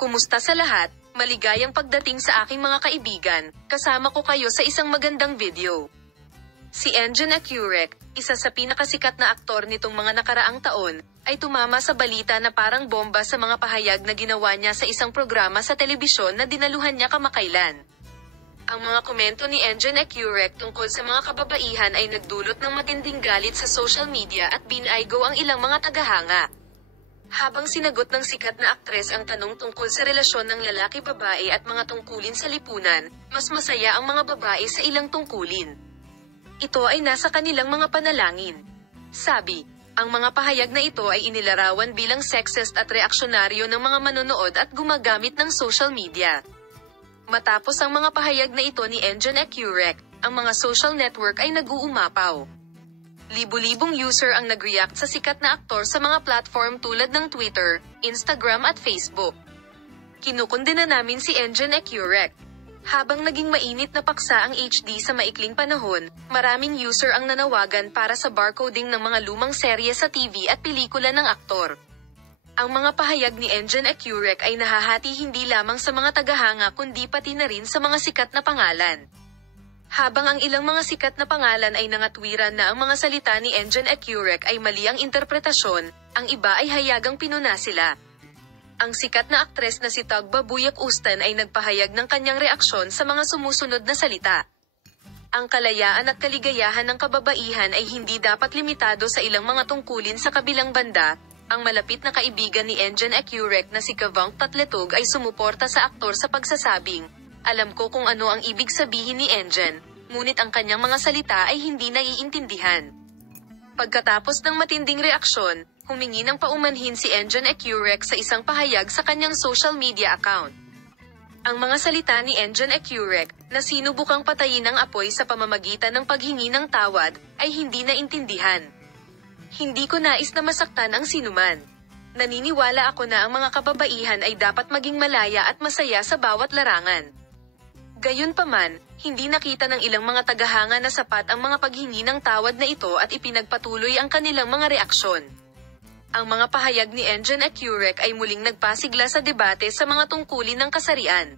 Kumusta sa lahat? Maligayang pagdating sa aking mga kaibigan, kasama ko kayo sa isang magandang video. Si Engin Ecurek, isa sa pinakasikat na aktor nitong mga nakaraang taon, ay tumama sa balita na parang bomba sa mga pahayag na ginawa niya sa isang programa sa telebisyon na dinaluhan niya kamakailan. Ang mga komento ni Engin Ecurek tungkol sa mga kababaihan ay nagdulot ng matinding galit sa social media at binaigo ang ilang mga tagahanga. Habang sinagot ng sikat na aktres ang tanong tungkol sa relasyon ng lalaki-babae at mga tungkulin sa lipunan, mas masaya ang mga babae sa ilang tungkulin. Ito ay nasa kanilang mga panalangin. Sabi, ang mga pahayag na ito ay inilarawan bilang sexist at reaksyonaryo ng mga manonood at gumagamit ng social media. Matapos ang mga pahayag na ito ni Engin Ecurek, ang mga social network ay nag-uumapaw. Libu-libong user ang nag-react sa sikat na aktor sa mga platform tulad ng Twitter, Instagram at Facebook. Kinukundina namin si Engin Ecurek. Habang naging mainit na paksa ang HD sa maikling panahon, maraming user ang nanawagan para sa barcoding ng mga lumang serye sa TV at pelikula ng aktor. Ang mga pahayag ni Engin Ecurek ay nahahati hindi lamang sa mga tagahanga kundi pati na rin sa mga sikat na pangalan. Habang ang ilang mga sikat na pangalan ay nangatwiran na ang mga salita ni Engin Ecurek ay mali ang interpretasyon, ang iba ay hayagang pinuna sila. Ang sikat na aktres na si Tagba Buyak Ustan ay nagpahayag ng kanyang reaksyon sa mga sumusunod na salita. Ang kalayaan at kaligayahan ng kababaihan ay hindi dapat limitado sa ilang mga tungkulin sa kabilang banda. Ang malapit na kaibigan ni Engin Ecurek na si Kavang Tatletog ay sumuporta sa aktor sa pagsasabing, "Alam ko kung ano ang ibig sabihin ni Engin, ngunit ang kanyang mga salita ay hindi naiintindihan." Pagkatapos ng matinding reaksyon, humingi ng paumanhin si Engin Ecurek sa isang pahayag sa kanyang social media account. Ang mga salita ni Engin Ecurek, na sinubukang patayin ang apoy sa pamamagitan ng paghingi ng tawad, ay hindi naintindihan. "Hindi ko nais na masaktan ang sinuman. Naniniwala ako na ang mga kababaihan ay dapat maging malaya at masaya sa bawat larangan." Gayunpaman, hindi nakita ng ilang mga tagahanga na sapat ang mga paghingi ng tawad na ito at ipinagpatuloy ang kanilang mga reaksyon. Ang mga pahayag ni Engin Ecurek ay muling nagpasigla sa debate sa mga tungkulin ng kasarian.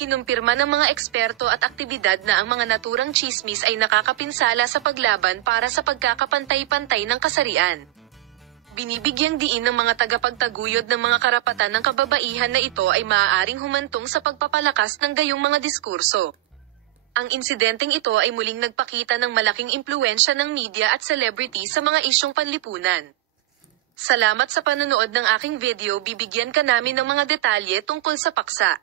Kinumpirma ng mga eksperto at aktibidad na ang mga naturang tsismis ay nakakapinsala sa paglaban para sa pagkakapantay-pantay ng kasarian. Binibigyang diin ng mga tagapagtaguyod ng mga karapatan ng kababaihan na ito ay maaaring humantong sa pagpapalakas ng gayong mga diskurso. Ang insidenteng ito ay muling nagpakita ng malaking impluwensya ng media at celebrity sa mga isyong panlipunan. Salamat sa panonood ng aking video. Bibigyan ka namin ng mga detalye tungkol sa paksa.